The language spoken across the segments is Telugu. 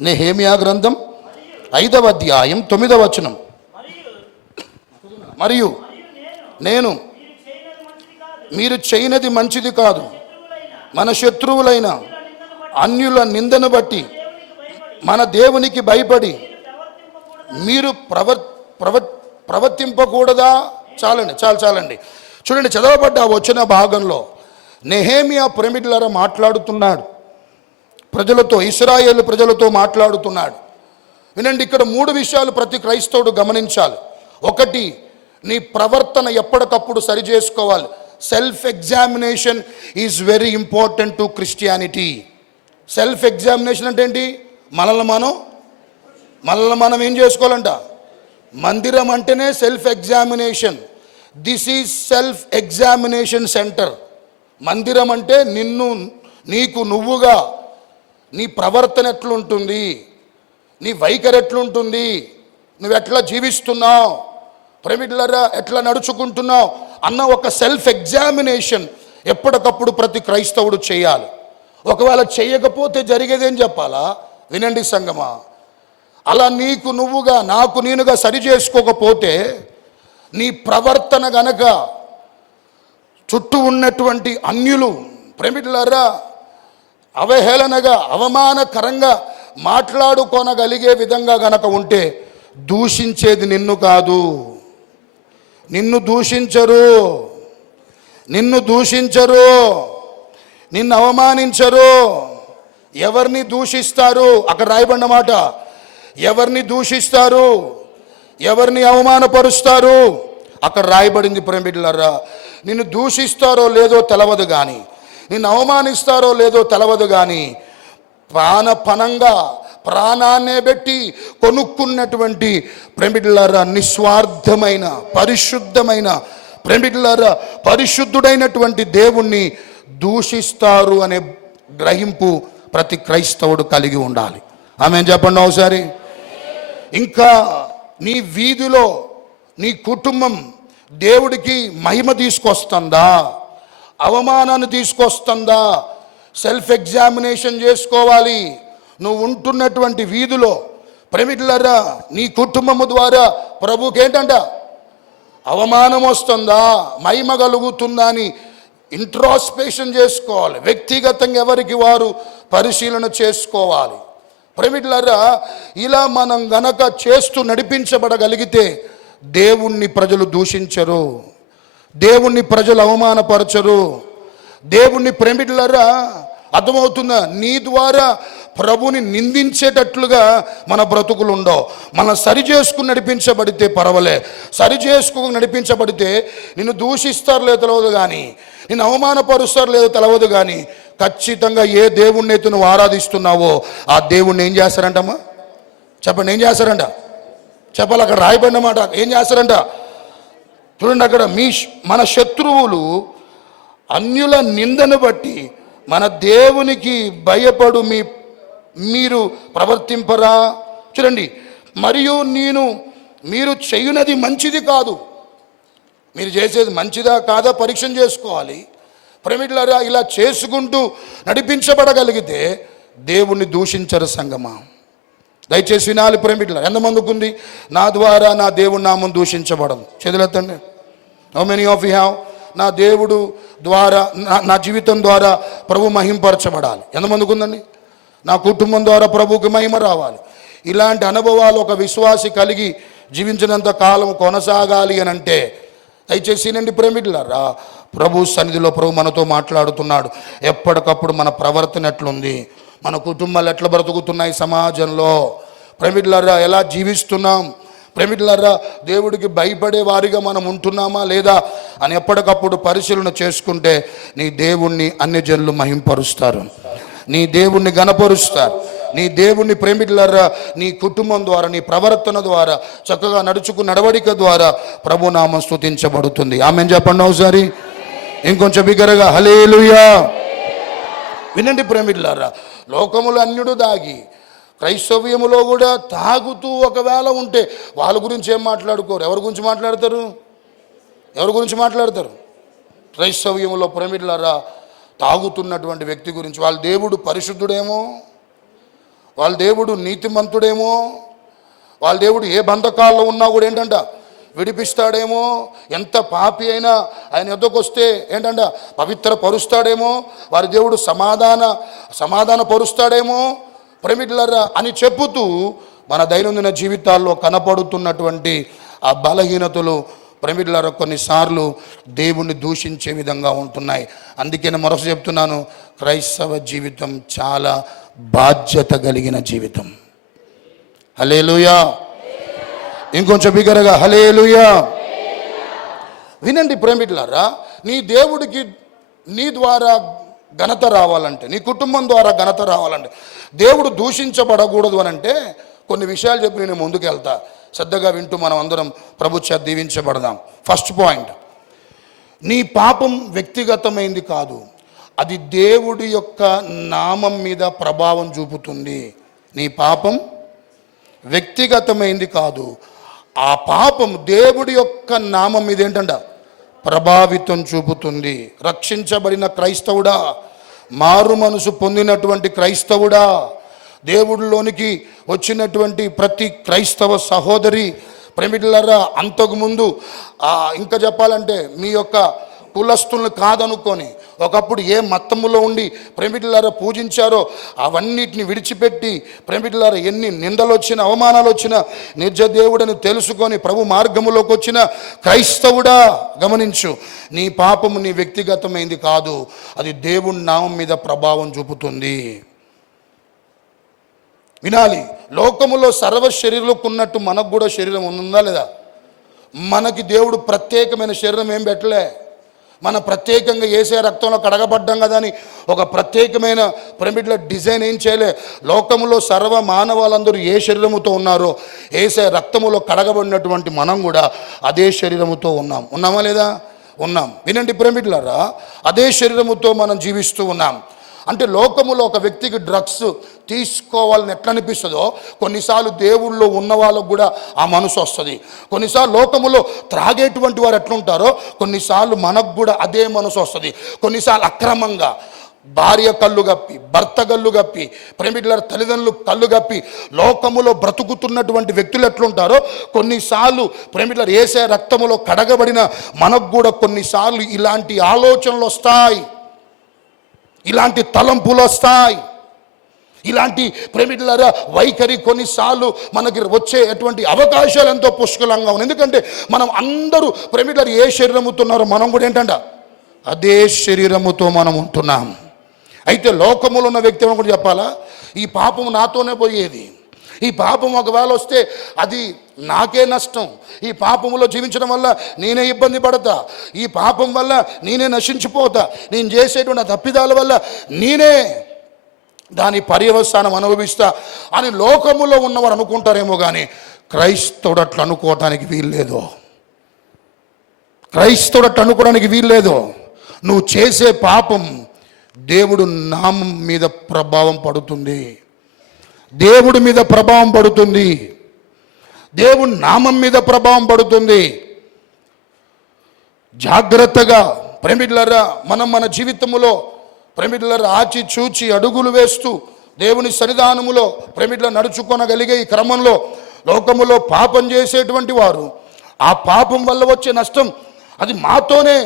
నెహెమ్యా గ్రంథం 5వ అధ్యాయం 9వ వచనం. మరియు నేను మీరు చేయనది మంచిది కాదు, మన శత్రువులైన అన్యుల నిందను బట్టి మన దేవునికి భయపడి మీరు ప్రవర్తింపకూడదా? చాలండి. చూడండి, చదవబడ్డ వచ్చిన భాగంలో నెహెమ్యా ప్రేమికులారా మాట్లాడుతున్నాడు ప్రజలతో, ఇశ్రాయేలు ప్రజలతో మాట్లాడుతున్నాడు. వినండి, ఇక్కడ 3 విషయాలు ప్రతి క్రైస్తవుడు గమనించాలి. ఒకటి, నీ ప్రవర్తన ఎప్పటికప్పుడు సరి చేసుకోవాలి. Self examination is very important to Christianity. Self examination అంటే ఏంటి? మనల్ని మనం ఏం చేసుకోవాలంట? మందిరం అంటేనే self examination. This is self examination centre. మందిరం అంటే నీకు నువ్వుగా నీ ప్రవర్తన ఎట్లుంటుంది, నీ వైఖరి ఎట్లుంటుంది, నువ్వు ఎట్లా జీవిస్తున్నావు, ప్రేమికులారా ఎట్లా నడుచుకుంటున్నావు అన్న ఒక సెల్ఫ్ ఎగ్జామినేషన్ ఎప్పటికప్పుడు ప్రతి క్రైస్తవుడు చేయాలి. ఒకవేళ చేయకపోతే జరిగేదేం చెప్పాలా? వినండి సంగమా, అలా నీకు నువ్వుగా నాకు నేనుగా సరి చేసుకోకపోతే నీ ప్రవర్తన గనక చుట్టూ ఉన్నటువంటి అన్యులు ప్రేమికులారా అవహేళనగా అవమానకరంగా మాట్లాడుకోనగలిగే విధంగా గనక ఉంటే దూషించేది నిన్ను కాదు, నిన్ను దూషించరు, నిన్ను అవమానించరు. ఎవరిని దూషిస్తారు? అక్కడ రాయబడిన మాట, ఎవరిని దూషిస్తారు, ఎవరిని అవమానపరుస్తారు అక్కడ రాయబడింది. ప్రేమికులారా, నిన్ను దూషిస్తారో లేదో తెలవదు కానీ, నిన్ను అవమానిస్తారో లేదో తెలవదు కానీ, ప్రాణాన్నే పెట్టి కొనుక్కున్నటువంటి ప్రేమికులారా నిస్వార్థమైన పరిశుద్ధమైన ప్రేమికులారా పరిశుద్ధుడైనటువంటి దేవుణ్ణి దూషిస్తారు అనే గ్రహింపు ప్రతి క్రైస్తవుడు కలిగి ఉండాలి. ఆమేన్ చెప్పండి ఒకసారి. ఇంకా నీ వీధిలో నీ కుటుంబం దేవుడికి మహిమ తీసుకొస్తుందా, అవమానాన్ని తీసుకొస్తుందా? సెల్ఫ్ ఎగ్జామినేషన్ చేసుకోవాలి. నువ్వు ఉంటున్నటువంటి వీధిలో ప్రేమికులారా నీ కుటుంబము ద్వారా ప్రభువుకి ఏంటంట అవమానం వస్తుందా, మహిమ కలుగుతుందా అని ఇంట్రాస్పెక్షన్ చేసుకోవాలి. వ్యక్తిగతంగా ఎవరికి వారు పరిశీలన చేసుకోవాలి. ప్రేమికులారా, ఇలా మనం గనక చేస్తూ నడిపించబడగలిగితే దేవుణ్ణి ప్రజలు దూషించరు, దేవుణ్ణి ప్రజలు అవమానపరచరు. దేవుణ్ణి ప్రేమికులారా అర్థమవుతుందా? నీ ద్వారా ప్రభుని నిందించేటట్లుగా మన బ్రతుకులు ఉండవు. మనం సరి చేసుకుని నడిపించబడితే పర్వాలే, సరి చేసుకుని నడిపించబడితే నిన్ను దూషిస్తారు లేదో తెలియదు కానీ, నిన్ను అవమానపరుస్తారు లేదో తెలియదు కానీ, ఖచ్చితంగా ఏ దేవుణ్ణి అయితే నువ్వు ఆరాధిస్తున్నావో ఆ దేవుణ్ణి ఏం చేస్తారంటమ్మా? చెప్పండి, ఏం చేస్తారంట? చెప్పాలి, అక్కడ రాయబడిన మాట. ఏం చేస్తారంట? చూడండి, అక్కడ మన శత్రువులు అన్యుల నిందను బట్టి మన దేవునికి భయపడు మీరు ప్రవర్తింపరా? చూడండి, మరియు మీరు చేయునది మంచిది కాదు. మీరు చేసేది మంచిదా కాదా పరీక్ష చేసుకోవాలి. ప్రేమికులారా, ఇలా చేసుకుంటూ నడిపించబడగలిగితే దేవుణ్ణి దూషించరు సంగమా. దయచేసి వినాలి ప్రేమికులారా. ఎంతమందికి ఉంది నా ద్వారా నా దేవుని నామం దూషించబడదు? చేతులెత్తండి. How many of you have? నా దేవుడు ద్వారా నా జీవితం ద్వారా ప్రభు మహింపరచబడాలి. ఎంతమందికి ఉందండి? నా కుటుంబం ద్వారా ప్రభువుకి మహిమ రావాలి. ఇలాంటి అనుభవాలు ఒక విశ్వాసి కలిగి జీవించినంత కాలం కొనసాగాలి అని అంటే దయచేసి నండి ప్రేమికులారా, ప్రభు సన్నిధిలో ప్రభు మనతో మాట్లాడుతున్నాడు. ఎప్పటికప్పుడు మన ప్రవర్తన ఎట్లుంది, మన కుటుంబాలు ఎట్లా బ్రతుకుతున్నాయి, సమాజంలో ప్రేమికులారా ఎలా జీవిస్తున్నాం, ప్రేమికులారా దేవుడికి భయపడే వారిగా మనం ఉంటున్నామా లేదా అని ఎప్పటికప్పుడు పరిశీలన చేసుకుంటే నీ దేవుణ్ణి అన్ని జనులు మహింపరుస్తారు, నీ దేవుణ్ణి గణపరుస్తారు. నీ దేవుణ్ణి ప్రేమికులారా నీ కుటుంబం ద్వారా నీ ప్రవర్తన ద్వారా చక్కగా నడవడిక ద్వారా ప్రభునామం స్తుతించబడుతుంది. ఆమేన్ చెప్పండి ఒకసారి, ఇంకొంచెం బిగ్గరగా హల్లెలూయా. వినండి ప్రేమికులారా, లోకములు అన్యుడు దాగి క్రైస్తవ్యములో కూడా తాగుతూ ఒకవేళ ఉంటే వాళ్ళ గురించి ఏం మాట్లాడుకోరు. ఎవరి గురించి మాట్లాడతారు? క్రైస్తవ్యములో ప్రేమికులారా తాగుతున్నటువంటి వ్యక్తి గురించి. వాళ్ళ దేవుడు పరిశుద్ధుడేమో, వాళ్ళ దేవుడు నీతిమంతుడేమో, వాళ్ళ దేవుడు ఏ బంధకాల్లో ఉన్నా కూడా ఏంటంట విడిపిస్తాడేమో, ఎంత పాపి అయినా ఆయన యొద్దకు వస్తే ఏంటంట పవిత్ర పరుస్తాడేమో, వారి దేవుడు సమాధాన పరుస్తాడేమో ప్రేమికులారా అని చెప్పుతూ మన దైనందిన జీవితాల్లో కనపడుతున్నటువంటి ఆ బలహీనతలు ప్రేమికులారా కొన్నిసార్లు దేవుణ్ణి దూషించే విధంగా ఉంటున్నాయి. అందుకే నేను మరొకటి చెప్తున్నాను, క్రైస్తవ జీవితం చాలా బాధ్యత కలిగిన జీవితం. హల్లెలూయా. ఇంకొంచెం బిగ్గరగా హల్లెలూయా. వినండి ప్రేమికులారా, నీ దేవుడికి నీ ద్వారా ఘనత రావాలంటే, నీ కుటుంబం ద్వారా ఘనత రావాలంటే, దేవుడు దూషించబడకూడదు అని అంటే కొన్ని విషయాలు చెప్పి నేను ముందుకు వెళ్తా. శ్రద్ధగా వింటూ మనం అందరం ప్రభు చేత దీవించబడదాం. ఫస్ట్ పాయింట్, నీ పాపం వ్యక్తిగతమైంది కాదు, అది దేవుడి యొక్క నామం మీద ప్రభావం చూపుతుంది. నీ పాపం వ్యక్తిగతమైంది కాదు, ఆ పాపం దేవుడి యొక్క నామం మీద ఏంటంట ప్రభావితం చూపుతుంది. రక్షించబడిన క్రైస్తవుడా, మారు మనసు పొందినటువంటి క్రైస్తవుడా, దేవుడిలోనికి వచ్చినటువంటి ప్రతి క్రైస్తవ సహోదరి ప్రేమికులారా, అంతకుముందు ఇంకా చెప్పాలంటే మీ యొక్క కులస్తులను కాదనుకొని ఒకప్పుడు ఏ మత్తములో ఉండి ప్రేమికులారా పూజించారో అవన్నిటిని విడిచిపెట్టి ప్రేమికులారా ఎన్ని నిందలు వచ్చినా అవమానాలు వచ్చినా నిర్జదేవుడని తెలుసుకొని ప్రభు మార్గములోకి వచ్చిన క్రైస్తవుడా గమనించు, నీ పాపము నీ వ్యక్తిగతమైంది కాదు, అది దేవుని నామం మీద ప్రభావం చూపుతుంది. వినాలి, లోకములో సర్వ శరీరంలోకి ఉన్నట్టు మనకు కూడా శరీరం ఉందా లేదా? మనకి దేవుడు ప్రత్యేకమైన శరీరం ఏం పెట్టలే. మన ప్రత్యేకంగా యేసయ్య రక్తంలో కడగబడ్డాం కదా అని ఒక ప్రత్యేకమైన పిరమిడ్ల డిజైన్ ఏం చేయలే. లోకములో సర్వ మానవాళ్ళందరూ ఏ శరీరముతో ఉన్నారో యేసయ్య రక్తములో కడగబడినటువంటి మనం కూడా అదే శరీరముతో ఉన్నామా లేదా? ఉన్నాం. వినండి పిరమిడ్లారా, అదే శరీరముతో మనం జీవిస్తూ ఉన్నాం. అంటే లోకములో ఒక వ్యక్తికి డ్రగ్స్ తీసుకోవాలని ఎట్లా అనిపిస్తుందో కొన్నిసార్లు దేవుళ్ళో ఉన్న వాళ్ళకు కూడా ఆ మనసు వస్తుంది. కొన్నిసార్లు లోకములో త్రాగేటువంటి వారు ఎట్లుంటారో కొన్నిసార్లు మనకు కూడా అదే మనసు వస్తుంది. కొన్నిసార్లు అక్రమంగా భార్య కళ్ళు గప్పి, భర్త కళ్ళు గప్పి, ప్రేమికుల తల్లిదండ్రులు కళ్ళు గప్పి లోకములో బ్రతుకుతున్నటువంటి వ్యక్తులు ఎట్లుంటారో కొన్నిసార్లు ప్రేమికుల యేసయ్య రక్తములో కడగబడిన మనకు కూడా కొన్నిసార్లు ఇలాంటి ఆలోచనలు వస్తాయి, ఇలాంటి తలంపులు వస్తాయి, ఇలాంటి ప్రేమికులారా వైఖరి కొన్నిసార్లు మనకి వచ్చేటువంటి అవకాశాలు ఎంతో పుష్కలంగా ఉన్నాయి. ఎందుకంటే మనం అందరూ ప్రేమికులారు ఏ శరీరముతో ఉన్నారో మనం కూడా ఏంటంట అదే శరీరముతో మనం ఉంటున్నాం. అయితే లోకములో ఉన్న వ్యక్తి కూడా చెప్పాలా, ఈ పాపం నాతోనే పోయేది, ఈ పాపం ఒకవేళ వస్తే అది నాకే నష్టం, ఈ పాపములో జీవించడం వల్ల నేనే ఇబ్బంది పడతా, ఈ పాపం వల్ల నేనే నశించిపోతా, నేను చేసేటువంటి తప్పిదాల వల్ల నేనే దాని పర్యవసానం అనుభవిస్తా అని లోకములో ఉన్నవారు అనుకుంటారేమో కానీ క్రైస్తవుడు అట్లా అనుకోవటానికి వీల్లేదు. క్రైస్తవుడు అట్లా అనుకోవడానికి వీల్లేదు. నువ్వు చేసే పాపం దేవుడు నామం మీద ప్రభావం పడుతుంది, దేవుడి మీద ప్రభావం పడుతుంది, దేవుని నామం మీద ప్రభావం పడుతుంది. జాగ్రత్తగా ప్రేమికులారా మనం మన జీవితంలో ప్రేమికులారా ఆచి చూచి అడుగులు వేస్తూ దేవుని సన్నిధానములో ప్రేమికులు నడుచుకొనగలిగే ఈ క్రమంలో లోకములో పాపం చేసేటువంటి వారు ఆ పాపం వల్ల వచ్చే నష్టం అది మాతోనే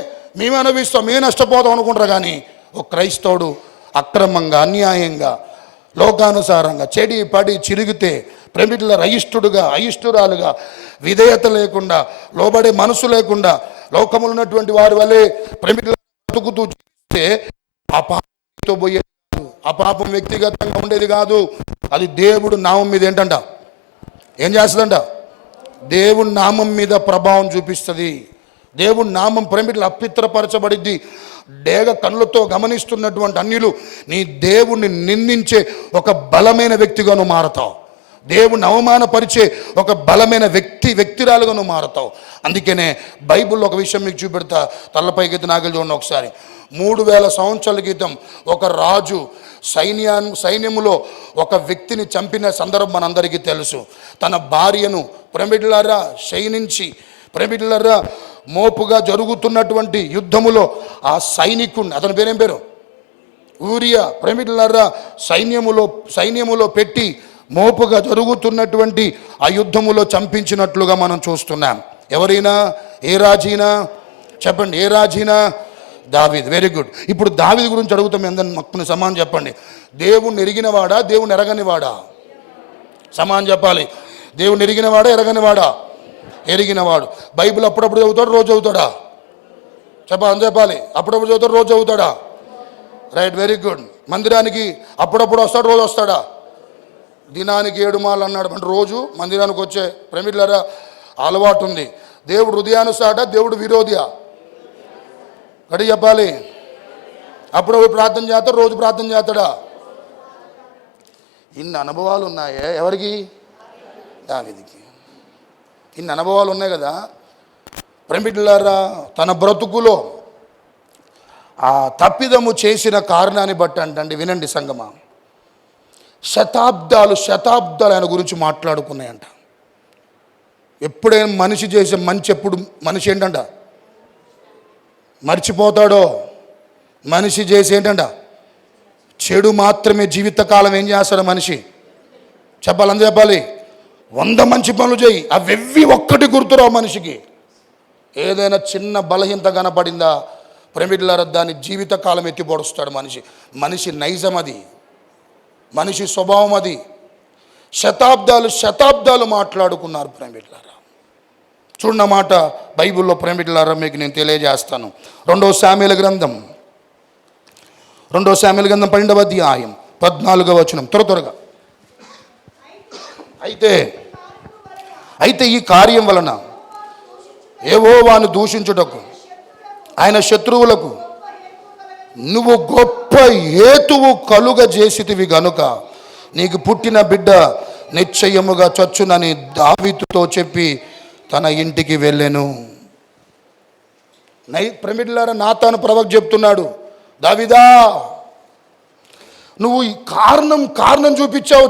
మేము అనుభవిస్తాం, మేము నష్టపోతాం అనుకుంటారు. కానీ ఒక క్రైస్తవుడు అక్రమంగా అన్యాయంగా లోకానుసారంగా చెడి పడి చిరిగితే ప్రేమికుల అయిష్టురాలుగా విధేయత లేకుండా లోబడే మనసు లేకుండా లోకములు ఉన్నటువంటి వారి వల్లే ప్రేమికుల బతుకుతూ జీవిస్తే ఆ పాపంతో పోయేది కాదు, ఆ పాపం వ్యక్తిగతంగా ఉండేది కాదు, అది దేవుడు నామం మీద ఏంటంట ఏం చేస్తుందంట దేవుడి నామం మీద ప్రభావం చూపిస్తుంది. దేవుడి నామం ప్రేమికులు అపవిత్రపరచబడిద్ది. డేగ కళ్ళతో గమనిస్తున్నటువంటి అన్యులు నీ దేవుణ్ణి నిందించే ఒక బలమైన వ్యక్తిగా నువ్వు మారతావు, దేవుణ్ణి అవమానపరిచే ఒక బలమైన వ్యక్తిరాలుగా నువ్వు మారతావు. అందుకనే బైబిల్లో ఒక విషయం మీకు చూపెడతా, తల్లపైకి నాగలు చూడండి ఒకసారి. 3000 సంవత్సరాల క్రితం ఒక రాజు సైన్యములో ఒక వ్యక్తిని చంపిన సందర్భం మనందరికీ తెలుసు. తన భార్యను ప్రేమికులారా శయనించి ప్రేమికులారా మోపుగా జరుగుతున్నటువంటి యుద్ధములో ఆ సైనికుడిని, అతని పేరేం పేరు ఊరియా ప్రేమికులారా సైన్యములో పెట్టి మోపుగా జరుగుతున్నటువంటి ఆ యుద్ధములో చంపించినట్లుగా మనం చూస్తున్నాం. ఎవరైనా, ఏ రాజైనా చెప్పండి, ఏ రాజైనా? దావీదు. Very good. ఇప్పుడు దావీదు గురించి అడుగుతాం. ఎందరిని మొక్కని సమానం చెప్పండి. దేవుణ్ణి ఎరిగినవాడా, దేవుణ్ణి ఎరగనివాడా? సమానం చెప్పాలి. దేవుణ్ణి ఎరిగినవాడా, ఎరగనివాడా? ఎరిగినవాడు. బైబిల్ అప్పుడప్పుడు చదువుతాడు, రోజు చదువుతాడా? చెప్పాలి. అప్పుడప్పుడు చదువుతాడు, రోజు చదువుతాడా? Right, very good. మందిరానికి అప్పుడప్పుడు వస్తాడు, రోజు వస్తాడా? దినానికి 7 మార్లు అన్నాడు. అంటే రోజు మందిరానికి వచ్చే ప్రేమికులారా అలవాటు ఉంది. దేవుడు హృదయానుసాట, దేవుడు విరోధియా? గడి చెప్పాలి. అప్పుడప్పుడు ప్రార్థన చేస్తాడు, రోజు ప్రార్థన చేస్తాడా? ఇన్ని అనుభవాలు ఉన్నాయే ఎవరికి? దావీదుకి. ఇన్ని అనుభవాలు ఉన్నాయి కదా. ప్రేమికులారా తన బ్రతుకులో ఆ తప్పిదము చేసిన కారణాన్ని బట్టి అంటండి, వినండి సంగమా, శతాబ్దాలు ఆయన గురించి మాట్లాడుకున్నాయంట. ఎప్పుడైనా మనిషి చేసే మంచి, ఎప్పుడు మనిషి ఏంటంట మర్చిపోతాడో, మనిషి చేసి ఏంటంట చెడు మాత్రమే జీవితకాలం ఏం చేస్తాడు మనిషి? చెప్పాలని చెప్పాలి. 100 మంచి పనులు చేయి, అవి ఒక్కటి గుర్తురావు మనిషికి. ఏదైనా చిన్న బలహీనత కనపడిందా ప్రేమికులారా, దాని జీవితకాలం ఎత్తిపొడుస్తాడు మనిషి నైజం అది, మనిషి స్వభావం అది. శతాబ్దాలు మాట్లాడుకున్నారు ప్రేమికులారా. చూడన్న మాట బైబిల్లో ప్రేమికులారా మీకు నేను తెలియజేస్తాను. 2 శామ్యూయేలు గ్రంథం 12వ అధ్యాయం 14వ వచనం. త్వరగా. అయితే ఈ కార్యం వలన యెహోవాను దూషించుటకు ఆయన శత్రువులకు నువ్వు గొప్ప హేతువు కలుగజేసితివి గనుక నీకు పుట్టిన బిడ్డ నిశ్చయముగా చచ్చునని దావీదుతో చెప్పి తన ఇంటికి వెళ్ళెను. ప్రేమికులారా నాతాను ప్రవక్త చెప్తున్నాడు, దావీదా నువ్వు ఈ కారణం చూపించావు.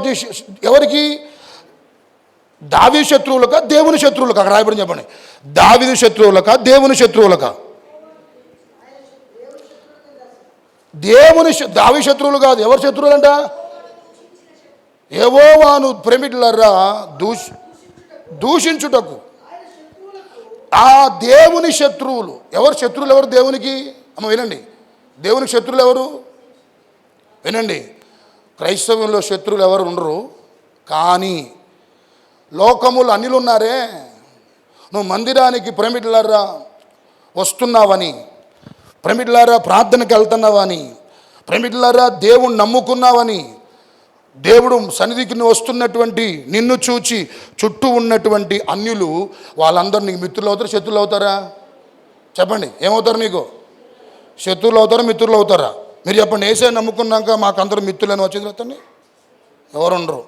ఎవరికి? దావీదు శత్రువులకా, దేవుని శత్రువులకా? అక్కడ రాయబడి చెప్పండి. దావీదు శత్రువులకా, దేవుని శత్రువులకా? దావీదు శత్రువులు కాదు. ఎవరు శత్రువులంట? యెహోవాను ప్రేమికులారా దూషించుటకు ఆ దేవుని శత్రువులు. ఎవరు శత్రువులు? ఎవరు దేవునికి? అమ్మ వినండి, దేవునికి శత్రువులు ఎవరు? వినండి, క్రైస్తవంలో శత్రువులు ఎవరు ఉండరు. కానీ లోకములు అన్యులు ఉన్నారే. నువ్వు మందిరానికి ప్రేమికులారా వస్తున్నావని, ప్రేమికులారా ప్రార్థనకి వెళ్తున్నావని, ప్రేమికులారా దేవుణ్ణి నమ్ముకున్నావని, దేవుడు సన్నిధికి వస్తున్నటువంటి నిన్ను చూచి చుట్టూ ఉన్నటువంటి అన్యులు వాళ్ళందరూ నీకు మిత్రులు అవుతారా, శత్రువులు అవుతారా? చెప్పండి, ఏమవుతారు? నీకు శత్రువులు అవుతారా, మిత్రులు అవుతారా? మీరు చెప్పండి. యేసయ్య నమ్ముకున్నాక మాకు అందరూ మిత్రులని వచ్చింది అతన్ని ఎవరు ఉండరు.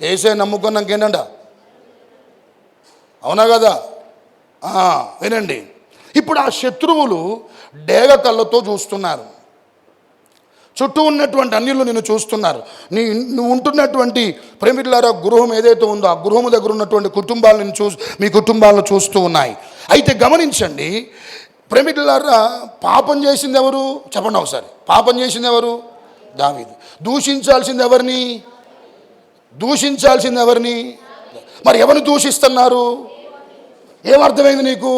యేసయ్య నమ్ముకున్నాక ఏంటంట, అవునా కదా? వినండి, ఇప్పుడు ఆ శత్రువులు డేగ కళ్ళతో చూస్తున్నారు. చుట్టూ ఉన్నటువంటి అన్యులు నిన్ను చూస్తున్నారు. నువ్వు ఉంటున్నటువంటి ప్రేమికులారా గృహం ఏదైతే ఉందో ఆ గృహము దగ్గర ఉన్నటువంటి కుటుంబాలను మీ కుటుంబాలను చూస్తూ ఉన్నాయి. అయితే గమనించండి ప్రేమికులారా, పాపం చేసింది ఎవరు? చెప్పండి ఒకసారి. పాపం చేసింది ఎవరు? దావీదు. దూషించాల్సింది ఎవరిని? మరి ఎవరిని దూషిస్తున్నారు? ఏమర్థమైంది నీకు?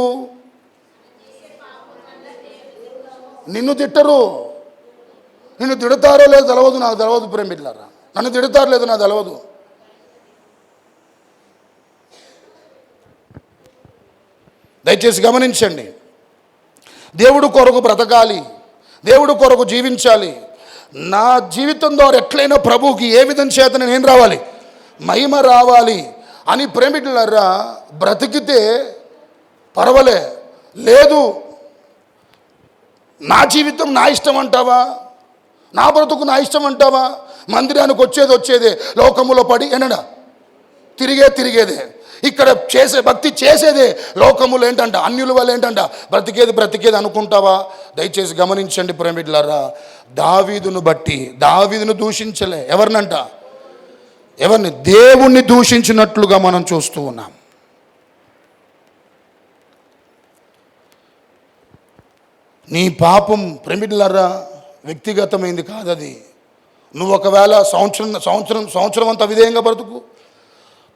నిన్ను తిట్టరు. నిన్ను తిడతారో లేదో తెలవదు, నాకు తెలవదు ప్రేమికులారా. నన్ను తిడతారో లేదో నాకు తెలవదు. దయచేసి గమనించండి. దేవుడు కొరకు బ్రతకాలి, దేవుడు కొరకు జీవించాలి. నా జీవితం ద్వారా ఎట్లయినా ప్రభువుకి ఏ విధం చేత నేను రావాలి, మహిమ రావాలి అని ప్రేమికులారా బ్రతికితే పర్వాలే. లేదు నా జీవితం నా ఇష్టం అంటావా, నా బ్రతుకు నా ఇష్టం అంటావా? మందిరానికి వచ్చేదే లోకములో పడి ఏంటంట తిరిగేదే. ఇక్కడ భక్తి చేసేదే లోకములు ఏంటంట, అన్యుల వల్ల ఏంటంట బ్రతికేది అనుకుంటావా? దయచేసి గమనించండి ప్రేమికులారా, దావీదును దూషించలే. ఎవరిని? దేవుణ్ణి దూషించినట్లుగా మనం చూస్తూ ఉన్నాం. నీ పాపం ప్రేమికులారా వ్యక్తిగతమైంది కాదు అది. నువ్వు ఒకవేళ సంవత్సరం అంతా విధేయంగా బ్రతుకు,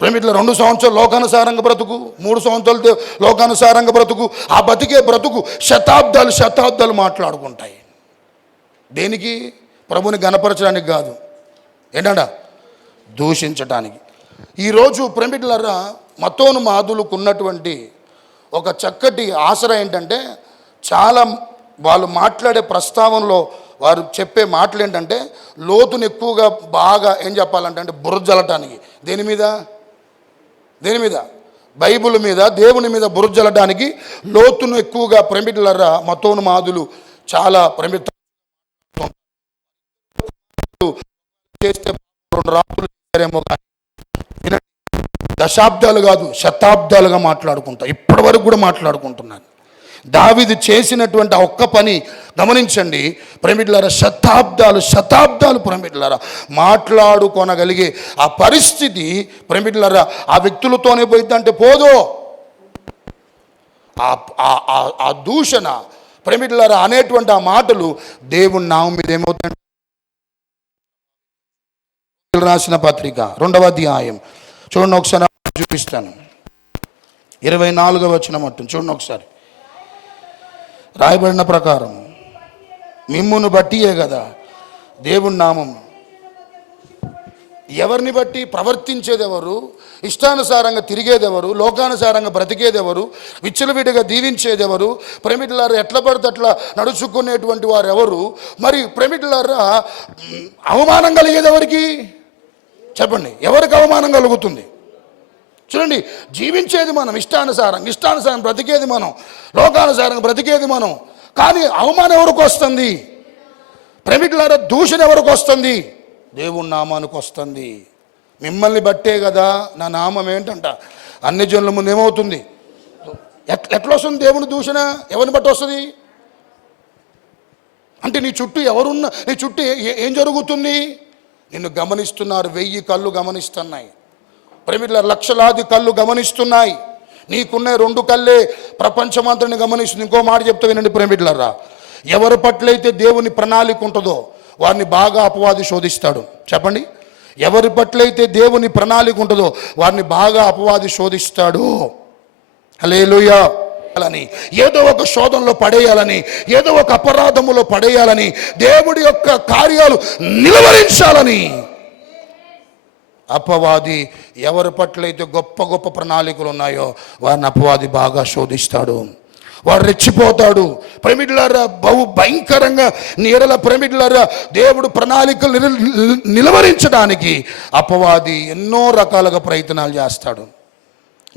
ప్రేమిట్ల 2 సంవత్సరాలు లోకానుసారంగా బ్రతుకు, 3 సంవత్సరాలు లోకానుసారంగా బ్రతుకు, ఆ బతికే బ్రతుకు శతాబ్దాలు మాట్లాడుకుంటాయి. దేనికి? ప్రభుని గణపరచడానికి కాదు, ఏంటంట దూషించటానికి. ఈరోజు ప్రేమిట్లరా మతోన్మాదులకు ఉన్నటువంటి ఒక చక్కటి ఆసరా ఏంటంటే, చాలా వాళ్ళు మాట్లాడే ప్రస్తావనలో వారు చెప్పే మాటలు ఏంటంటే లోతును ఎక్కువగా బాగా ఏం చెప్పాలంటే బురజల్లటానికి. దేని మీద? బైబిల్ మీద, దేవుని మీద బురజల్లడానికి లోతును ఎక్కువగా ప్రేమిట్లరా మతోన్మాదులు చాలా చేస్తే 2 రాత్రులు చేశారేమో కానీ దశాబ్దాలు కాదు శతాబ్దాలుగా మాట్లాడుకుంటా, ఇప్పటి వరకు కూడా మాట్లాడుకుంటున్నాను. దావీదు చేసినటువంటి ఆ ఒక్క పని గమనించండి ప్రేమిట్లరా, శతాబ్దాలు ప్రేమిట్లరా మాట్లాడుకొనగలిగే ఆ పరిస్థితి ప్రేమిట్లరా ఆ వ్యక్తులతోనే పోయిద్దంటే పోదు. ఆ దూషణ ప్రేమిట్లరా అనేటువంటి ఆ మాటలు దేవుని నామం మీద ఏమవుతాయి? రాసిన పత్రిక 2వ అధ్యాయం చూడండి ఒకసారి, చూపిస్తాను. 24వ వచనం మట్టు చూడండి ఒకసారి. రాయబడిన ప్రకారం మిమ్మును బట్టియే కదా దేవుని నామం. ఎవరిని బట్టి? ప్రవర్తించేది ఎవరు, ఇష్టానుసారంగా తిరిగేది ఎవరు, లోకానుసారంగా బ్రతికేది ఎవరు, విచ్చలవిడిగా దీవించేది ఎవరు, ప్రేమిట్లరా ఎట్లా పడితే అట్లా నడుచుకునేటువంటి వారు ఎవరు? మరి ప్రేమిట్లరా అవమానం కలిగేది ఎవరికి? చెప్పండి, ఎవరికి అవమానం కలుగుతుంది? చూడండి, జీవించేది మనం ఇష్టానుసారం బ్రతికేది మనం, లోకానుసారంగా బ్రతికేది మనం. కానీ అవమానం ఎవరికి వస్తుంది? ప్రేమిట్లరా దూషణ ఎవరికి వస్తుంది? దేవుని నామానికి వస్తుంది. మిమ్మల్ని బట్టే కదా నా నామం ఏంటంట అన్ని జనుల ముందు ఏమవుతుంది? ఎట్లా వస్తుంది దేవుని దూషణ? ఎవరిని బట్టి వస్తుంది అంటే నీ చుట్టూ ఎవరున్నా, నీ చుట్టూ ఏం జరుగుతుంది? నిన్ను గమనిస్తున్నారు, 1000 కళ్ళు గమనిస్తున్నాయి. ప్రేమిట్లరా లక్షలాది కళ్ళు గమనిస్తున్నాయి. నీకున్న 2 కళ్ళే ప్రపంచమంతని గమనిస్తుంది. ఇంకో మాట చెప్తా వినండి ప్రేమిట్లరా, ఎవరి పట్లయితే దేవుని ప్రణాళిక ఉంటుందో వారిని బాగా అపవాది శోధిస్తాడు. చెప్పండి, ఎవరి పట్లయితే దేవుని ప్రణాళిక ఉంటుందో వారిని బాగా అపవాది శోధిస్తాడు. హల్లెలూయా. ఏదో ఒక శోధనలో పడేయాలని, ఏదో ఒక అపరాధములో పడేయాలని, దేవుడి యొక్క కార్యాలు నిలవరించాలని అపవాది ఎవరి పట్లయితే గొప్ప ప్రణాళికలు ఉన్నాయో వారిని అపవాది బాగా శోధిస్తాడు. వాడు రెచ్చిపోతాడు. ప్రేమిట్లరా బహు భయంకరంగా నీడల ప్రేమిట్లరా దేవుడు ప్రణాళికలు నిలవరించడానికి అపవాది ఎన్నో రకాలుగా ప్రయత్నాలు చేస్తాడు.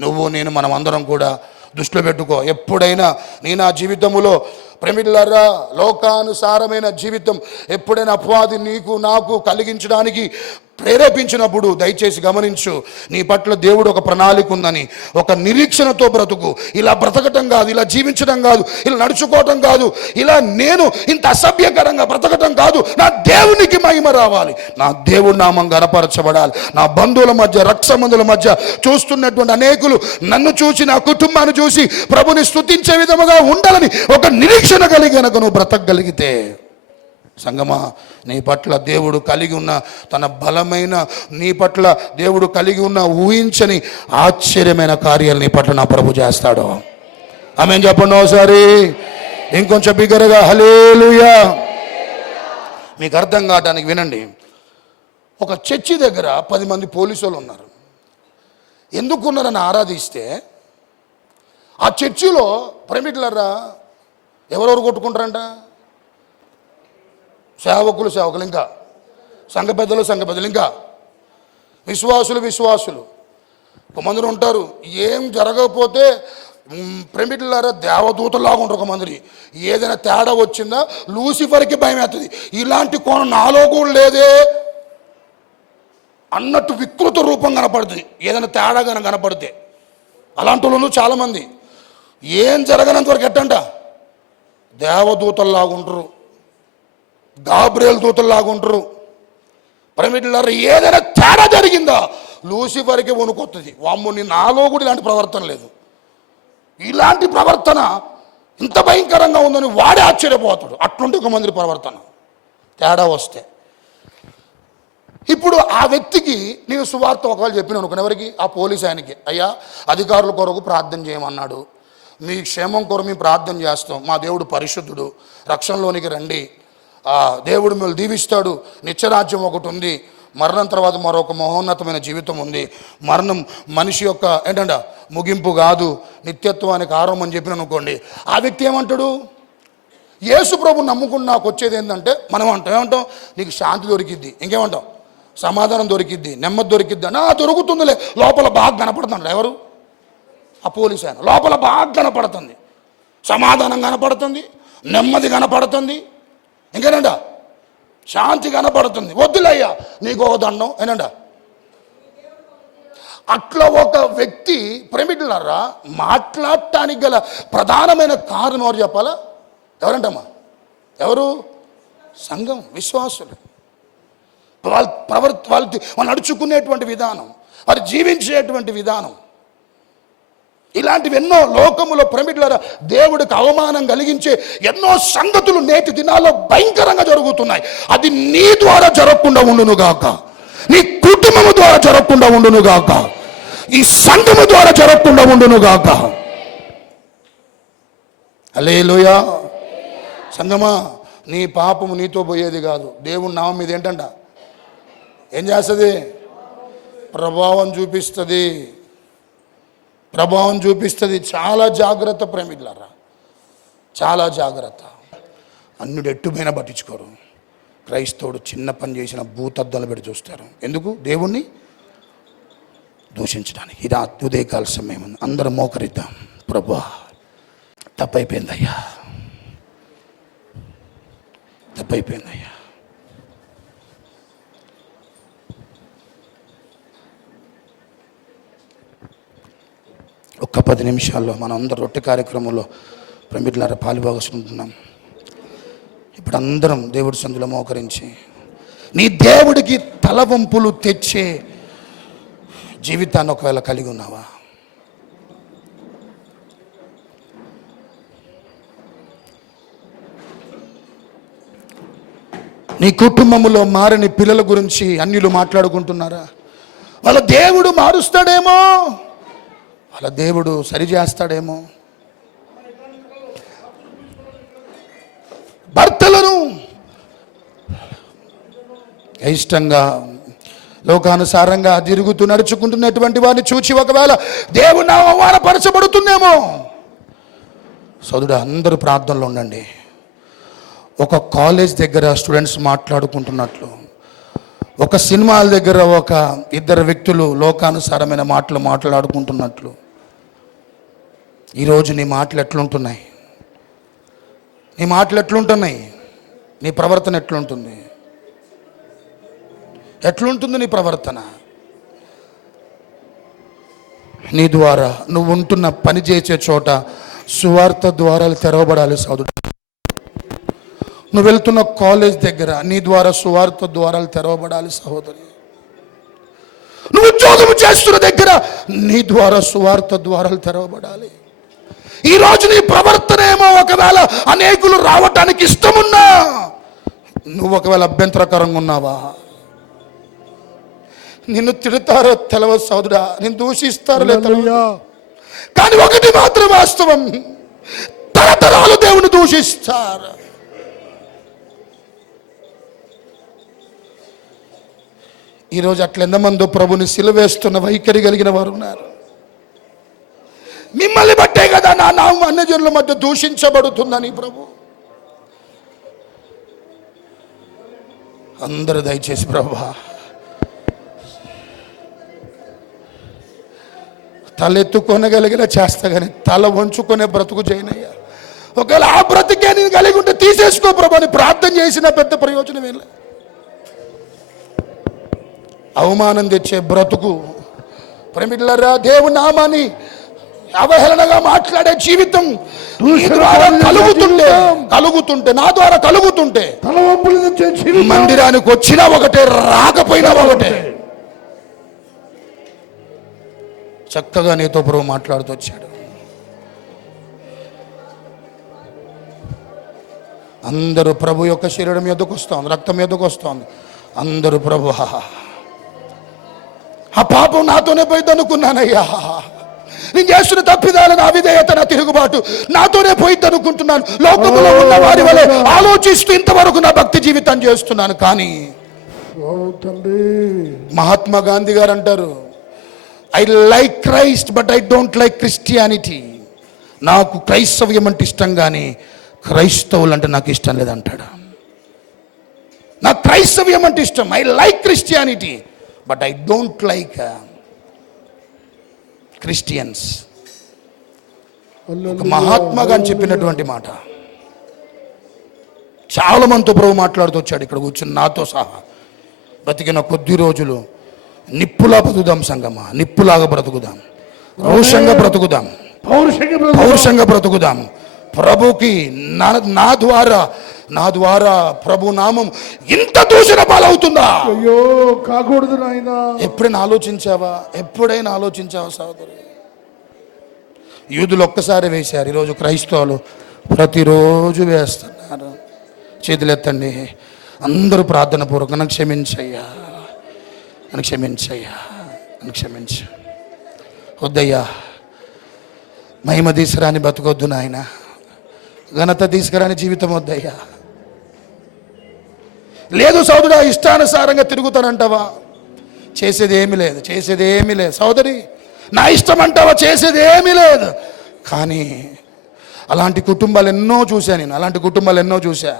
నువ్వు నేను మనం అందరం కూడా దృష్టిలో పెట్టుకో. ఎప్పుడైనా నీ నా జీవితంలో ప్రేమిట్లరా లోకానుసారమైన జీవితం ఎప్పుడైనా అపవాది నీకు నాకు కలిగించడానికి ప్రేరేపించినప్పుడు దయచేసి గమనించు, నీ పట్ల దేవుడు ఒక ప్రణాళిక ఉందని, ఒక నిరీక్షణతో బ్రతుకు. ఇలా బ్రతకటం కాదు, ఇలా జీవించడం కాదు, ఇలా నడుచుకోవటం కాదు, ఇలా నేను ఇంత అసభ్యకరంగా బ్రతకటం కాదు. నా దేవునికి మహిమ రావాలి, నా దేవుడి నామం గణపరచబడాలి. నా బంధువుల మధ్య, రక్త సంబంధుల మధ్య చూస్తున్నటువంటి అనేకులు నన్ను చూసి, నా కుటుంబాన్ని చూసి ప్రభుని స్తుతించే విధముగా ఉండాలని ఒక నిరీక్షణ కలిగి గనక నువ్వు బ్రతకగలిగితే, సంగమా, నీ పట్ల దేవుడు కలిగి ఉన్న తన బలమైన, నీ పట్ల దేవుడు కలిగి ఉన్న ఊహించని ఆశ్చర్యమైన కార్యాలు నీ పట్ల నా ప్రభు చేస్తాడు. ఆమేన్ చెప్పండి ఒకసారి, ఇంకొంచెం బిగ్గరగా హల్లెలూయా. మీకు అర్థం కావడానికి వినండి. ఒక చర్చి దగ్గర 10 మంది పోలీసులు ఉన్నారు. ఎందుకున్నారని ఆరాధిస్తే ఆ చర్చిలో ప్రేమిట్లరా ఎవరెవరు కొట్టుకుంటారంట? సేవకులు, ఇంకా సంఘ పెద్దలు, ఇంకా విశ్వాసులు. కొంతమంది ఉంటారు, ఏం జరగకపోతే ప్రేమిట్లరా దేవదూతలాగా ఉంటారు. కొంతమంది ఏదైనా తేడా వచ్చిందా లూసిఫర్కి భయం అవుతుంది. ఇలాంటి కోణం నాలో కూడా లేదే అన్నట్టు వికృత రూపం కనపడుతుంది ఏదైనా తేడా కనపడితే. అలాంటి వాళ్ళు చాలామంది ఏం జరగనంత వరకు ఎట్టంట దేవదూతల్లాగా ఉంటారు, గాబ్రియల్ దూతల్లాగా ఉంటారు. ప్రేమిట్లరా ఏదైనా తేడా జరిగిందా లూసిఫర్కి వణుకొస్తుంది. వామ్మో, నాలో కూడా ఇలాంటి ప్రవర్తన లేదు, ఇలాంటి ప్రవర్తన ఇంత భయంకరంగా ఉందని వాడే ఆశ్చర్యపోతాడు. అట్లుంటే ఒక మంది ప్రవర్తన. తేడా వస్తే. ఇప్పుడు ఆ వ్యక్తికి నేను సువార్త ఒకవేళ చెప్పిన అనుకున్న ఎవరికి, ఆ పోలీస్ ఆయనకి, అయ్యా అధికారుల కొరకు ప్రార్థన చేయమన్నాడు, మీ క్షేమం కొరకు మేము ప్రార్థన చేస్తాం, మా దేవుడు పరిశుద్ధుడు, రక్షణలోనికి రండి, దేవుడు మిమ్మల్ని దీవిస్తాడు, నిత్యరాజ్యం ఒకటి ఉంది, మరణం తర్వాత మరొక మహోన్నతమైన జీవితం ఉంది, మరణం మనిషి యొక్క ఏంటంట ముగింపు కాదు, నిత్యత్వానికి ఆరంభం అని చెప్పిన అనుకోండి, ఆ వ్యక్తి ఏమంటాడు, యేసు ప్రభు నమ్ముకుని నాకు వచ్చేది ఏంటంటే, మనం ఏమంటాం, నీకు శాంతి దొరికిద్ది, ఇంకేమంటాం, సమాధానం దొరికిద్ది, నెమ్మది దొరికిద్ది, దొరుకుతుందిలే, లోపల బాగా కనపడుతుంది. ఎవరు, ఆ పోలీసు ఆయన, లోపల బాగా కనపడుతుంది, సమాధానం కనపడుతుంది, నెమ్మది కనపడుతుంది, ఇంకేనంట శాంతి కనపడుతుంది, వద్దులయ్యా నీకు ఒక దండం ఏనంట. అట్లా ఒక వ్యక్తి ప్రేమికులారా మాట్లాడటానికి గల ప్రధానమైన కారణం ఎవరు చెప్పాలా, ఎవరంటమ్మా, ఎవరు, సంఘం, విశ్వాసులు. వాళ్ళు నడుచుకునేటువంటి విధానం, వారు జీవించేటువంటి విధానం, ఇలాంటివి ఎన్నో లోకములో ప్రేమికులారా దేవుడికి అవమానం కలిగించే ఎన్నో సంగతులు నేటి దినాల్లో భయంకరంగా జరుగుతున్నాయి. అది నీ ద్వారా జరగకుండా ఉండునుగాక, నీ కుటుంబము ద్వారా జరగకుండా ఉండునుగాక, ఈ సంఘము ద్వారా జరగకుండా ఉండునుగాక. హల్లెలూయా. సంగమా, నీ పాపము నీతో పోయేది కాదు, దేవుని నామం మీద ఏంటంట ఏం చేస్తుంది, ప్రభావం చూపిస్తుంది, ప్రభావం చూపిస్తుంది. చాలా జాగ్రత్త ప్రేమికులారా, చాలా జాగ్రత్త. అన్నుడు ఎట్టుమైనా పట్టించుకోరు, క్రైస్తవుడు చిన్న పని చేసిన భూతద్దాలు పెట్టి చూస్తారు. ఎందుకు, దేవుణ్ణి దూషించడానికి. ఇది ఉదయకాల సమయం, అందరం మోకరిద్దాం. ప్రభువా తప్పైపోయిందయ్యా, తప్పైపోయిందయ్యా, ఒక్క 10 నిమిషాల్లో మనం అందరం రొట్టె కార్యక్రమంలో ప్రేమికులారా పాలుభాగసుకుంటున్నాం. ఇప్పుడు అందరం దేవుడి సందులో మోకరించి, నీ దేవుడికి తలవంపులు తెచ్చే జీవితాన్ని ఒకవేళ కలిగి ఉన్నావా, నీ కుటుంబంలో మారని పిల్లల గురించి అన్యులు మాట్లాడుకుంటున్నారా, వాళ్ళ దేవుడు మారుస్తాడేమో, వాళ్ళ దేవుడు సరిచేస్తాడేమో, భర్తలను ఇష్టంగా లోకానుసారంగా తిరుగుతూ నడుచుకుంటున్నటువంటి వారిని చూచి ఒకవేళ దేవుడు అవమానపరచబడుతుందేమో. సోదరుడు, అందరూ ప్రార్థనలో ఉండండి. ఒక కాలేజ్ దగ్గర స్టూడెంట్స్ మాట్లాడుకుంటున్నట్లు, ఒక సినిమాల దగ్గర ఒక ఇద్దరు వ్యక్తులు లోకానుసారమైన మాటలు మాట్లాడుకుంటున్నట్లు, ఈరోజు నీ మాటలు ఎట్లుంటున్నాయి, నీ మాటలు ఎట్లుంటున్నాయి, నీ ప్రవర్తన ఎట్లుంటుంది, ఎట్లుంటుంది నీ ప్రవర్తన? నీ ద్వారా నువ్వు ఉంటున్న పని చేసే చోట సువార్త ద్వారాలు తెరవబడాలి సోదరుడు. నువ్వు వెళ్తున్న కాలేజ్ దగ్గర నీ ద్వారా సువార్త ద్వారాలు తెరవబడాలి సహోదరి. నువ్వు ఉద్యోగం చేస్తున్న దగ్గర నీ ద్వారా సువార్త ద్వారాలు తెరవబడాలి. ఈరోజు నీ ప్రవర్తన ఏమో ఒకవేళ అనేకులు రావటానికి ఇష్టమున్నా, నువ్వు ఒకవేళ అభ్యంతరకరంగా ఉన్నావా, నిన్ను తిడతారో తెలవదు సోదరా, నిన్ను దూషిస్తారో తెలియదు. కానీ ఒకటి మాత్రం వాస్తవం, తరతరాలు దేవుని దూషిస్తారు. ఈరోజు అట్లా ఎంతమందో ప్రభుని సిలువేస్తున్న వైఖరి కలిగిన వారు ఉన్నారు. మిమ్మల్ని బట్టే కదా నా నామం అన్యజనుల మధ్య దూషించబడుతుందని ప్రభు. అందరూ దయచేసి ప్రభువా తలెత్తుకొనగలిగిన చేస్తా, కానీ తల వంచుకునే బ్రతుకు చేయనయ్యా. ఒకవేళ ఆ బ్రతికే నేను కలిగి ఉంటే తీసేసుకో ప్రభు అని ప్రార్థన చేసిన పెద్ద ప్రయోజనం ఏం లేదు. అవమానం తెచ్చే బ్రతుకు ప్రేమికులారా, దేవుని నామాన్ని అవహేళనగా మాట్లాడే జీవితం కలుగుతుంటే నా ద్వారా కలుగుతుంటే, మందిరానికి వచ్చినా ఒకటే, రాకపోయినా ఒకటే. చక్కగా నీతో ప్రభు మాట్లాడుతూ వచ్చాడు. అందరూ ప్రభు యొక్క శరీరం మీదకు వస్తుంది, రక్తం మీదకు వస్తుంది. అందరూ ప్రభు ఆ పాపం నాతోనే పోయింది అనుకున్నానయ్యా, నేను చేస్తున్న తప్పిదాలు, నా విధేయత, నా తిరుగుబాటు నాతోనే పోయింది అనుకుంటున్నాను. లోకంలో ఉన్న వారి వలె ఆలోచిస్తూ ఇంతవరకు నా భక్తి జీవితం చేస్తున్నాను. కానీ మహాత్మా గాంధీ గారు అంటారు, I like Christ but I don't like Christianity. నాకు క్రైస్తవ్యం అంటే ఇష్టం కానీ క్రైస్తవులు అంటే నాకు ఇష్టం లేదంటాడు. నాకు క్రైస్తవ్యం అంటే ఇష్టం, I like Christianity but I don't like Christians. ఒక మహాత్మా గాంధీ చెప్పినటువంటి మాట. చాలా మందితో ప్రభు మాట్లాడుతూ వచ్చాడు ఇక్కడ కూర్చుని నాతో సహా. బతికిన కొద్ది రోజులు నిప్పులా బ్రతుకుదాం సంగమా, నిప్పులాగా బ్రతుకుదాం, రోషంగా బ్రతుకుదాం, పౌరుషంగా బ్రతుకుదాం. ప్రభుకి నా ద్వారా ప్రభు నామం ఇంత దూషణ పాలవుతుందా? అయ్యో కాకూడదు నాయన. ఎప్పుడైనా ఆలోచించావా సోదరు? యూదులు ఒక్కసారి వేశారు, ఈరోజు క్రైస్తవులు ప్రతిరోజు వేస్తున్నారు. చేతులు ఎత్తండి అందరూ ప్రార్థన పూర్వకంగా, నన్ను క్షమించయ్యా, నన్ను క్షమించయ్యా, నన్ను క్షమించు. వద్దయ్యా, మహిమ తీసుకురాని బతుకొద్దు నాయన, ఘనత తీసుకురాని జీవితం వద్దయ్యా. లేదు సోదరుడా, ఇష్టానుసారంగా తిరుగుతానంటావా? చేసేది ఏమీ లేదు సోదరి. నా ఇష్టం అంటావా? చేసేది ఏమీ లేదు. కానీ అలాంటి కుటుంబాలు ఎన్నో చూశా.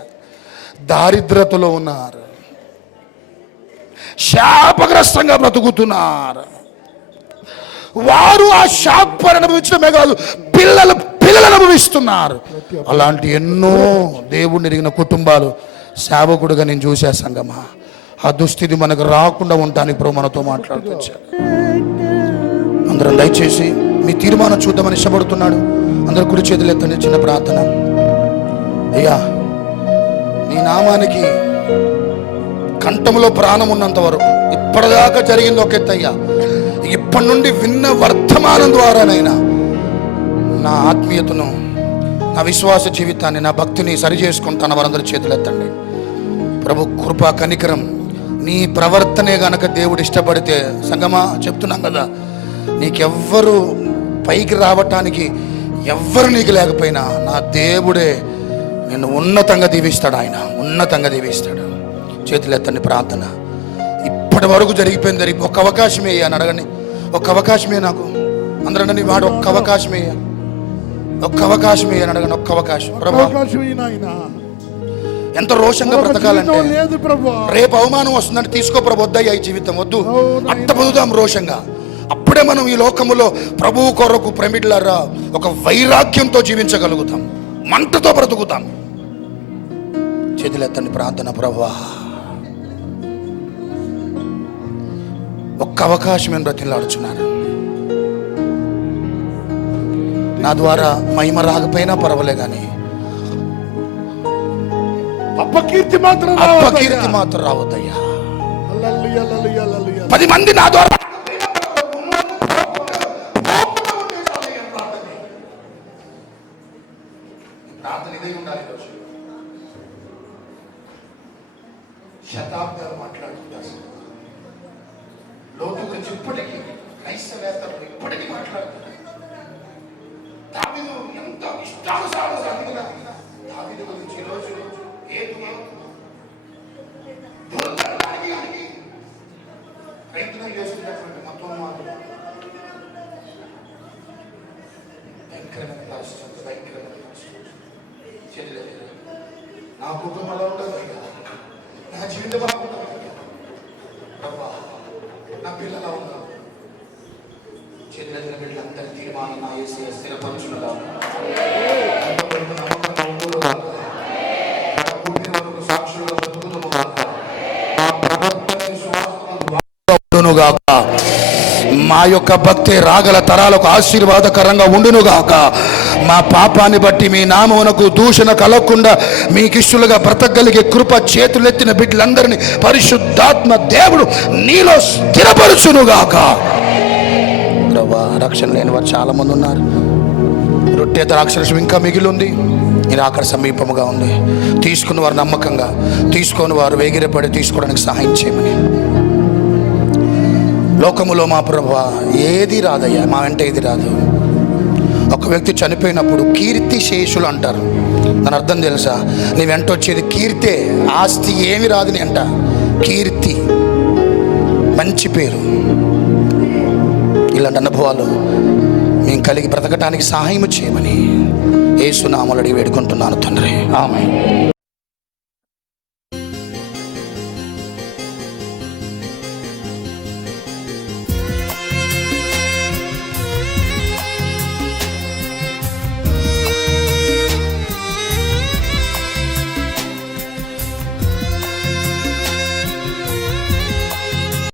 దారిద్రతలో ఉన్నారు, శాపగ్రస్తంగా బ్రతుకుతున్నారు. వారు ఆ శాపాన్ని అనుభవించడమే కాదు, పిల్లలు అనుభవిస్తున్నారు. అలాంటి ఎన్నో దేవుడిని ఎరిగిన కుటుంబాలు సేవకుడుగా నేను చూసా సంగమా. ఆ దుస్థితి మనకు రాకుండా ఉండటానికి ప్రభు మనతో మాట్లాడుతూ వచ్చాడు. అందరం దయచేసి మీ తీర్మానం చూద్దామని ఇష్టపడుతున్నాడు. అందరూ కుడి చేతులు ఎత్తండి. చిన్న ప్రార్థన. అయ్యా, నీ నామానికి కంఠంలో ప్రాణం ఉన్నంత వరకు, ఇప్పటిదాకా జరిగింది ఒక ఎత్తయ్యా, ఇప్పటి నుండి విన్న వర్తమానం ద్వారానైనా నా ఆత్మీయతను, నా విశ్వాస జీవితాన్ని, నా భక్తిని సరి చేసుకుంటాను. వారందరూ చేతులు ఎత్తండి. ప్రభు కృప కనికరం, నీ ప్రవర్తనే గనక దేవుడు ఇష్టపడితే సంగమా చెప్తున్నాం కదా, నీకెవ్వరు పైకి రావటానికి ఎవ్వరు నీకు లేకపోయినా నా దేవుడే నిన్ను ఉన్నతంగా దీవిస్తాడు. ఆయన ఉన్నతంగా దీవిస్తాడు. చేతులు ఎత్తండి. ప్రార్థన. ఇప్పటి వరకు జరిగిపోయింది, ఒక అవకాశమే అని అడగండి. ఒక అవకాశమే నాకు. అందరూ నీ వాడు ఒక్క అవకాశమే అని అడగండి. ఒక్క అవకాశం ప్రభు. ఎంత రోషంగా బ్రతకాలంటే, రేపు అవమానం వస్తుందంటే తీసుకో ప్రభు, వద్దయ్యా ఈ జీవితం వద్దు, అట్ట బతుకుదాం రోషంగా. అప్పుడే మనం ఈ లోకములో ప్రభువు కొరకు ప్రేమికులారా ఒక వైరాగ్యంతో జీవించగలుగుతాం, మంటతో బ్రతుకుతాం. చేతులెత్తండి. ప్రార్థన. ప్రభువా, ఒక్క అవకాశం బ్రతిలాడుచున్నాను. నా ద్వారా మహిమ రాకపోయినా పర్వాలే కానీ అపకీర్తి మాత్రం రావద్దయ్యా. 10 మంది నా ద్వారా శతాబ్దాలు మాట్లాడుతున్నారు. లోతు గురించి ఇప్పటికీ క్రైస్తవేత్తలు ఇప్పటికీ మాట్లాడుతున్నారు. దావీదు ఎంత ఇష్టానుసారంగా దావీదు గురించి రోజు ప్రయత్నం చేస్తున్నటువంటి మొత్తం భయంకరమైన పరిస్థితి. నా కుటుంబంలో ఉండదు, నా జీవితం బాగుంటుంది, నా పిల్లలు ఉన్నారు. చేతుల బిడ్డలందరి తీర్మానం నా యేసయ్య స్థిరపరచునుగా. మా యొక్క భక్తి రాగల తరాలకు ఆశీర్వాదకరంగా ఉండునుగాక. మా పాపాన్ని బట్టి మీ నామమునకు దూషణ కలగకుండా మీకిష్టులుగా బ్రతకగలిగే కృప చేతులెత్తిన బిడ్డలందరినీ పరిశుద్ధాత్మ దేవుడు నీలో స్థిరపరచునుగాక. రక్షణ లేని వారు చాలా మంది ఉన్నారు. రొట్టె ద్రాక్షరసం ఇంకా మిగిలి ఉంది. ఇది ఆఖరి సమీపముగా ఉంది. తీసుకున్న వారు నమ్మకంగా, తీసుకొని వారు వేగిరపడి తీసుకోవడానికి సహాయం చేయమని. లోకములో మా ప్రభువా ఏది రాదయ్యా, మా వెంట ఏది రాదు. ఒక వ్యక్తి చనిపోయినప్పుడు కీర్తి శేషులు అంటారు. దాని అర్థం తెలుసా? నీ వెంట వచ్చేది కీర్తే, ఆస్తి ఏమి రాదు నీ అంట. కీర్తి, మంచి పేరు, ఇలాంటి అనుభవాలు మేము కలిగి బ్రతకటానికి సహాయం చేయమని యేసు నామములో అడిగి వేడుకుంటున్నాను తండ్రి. ఆమేన్.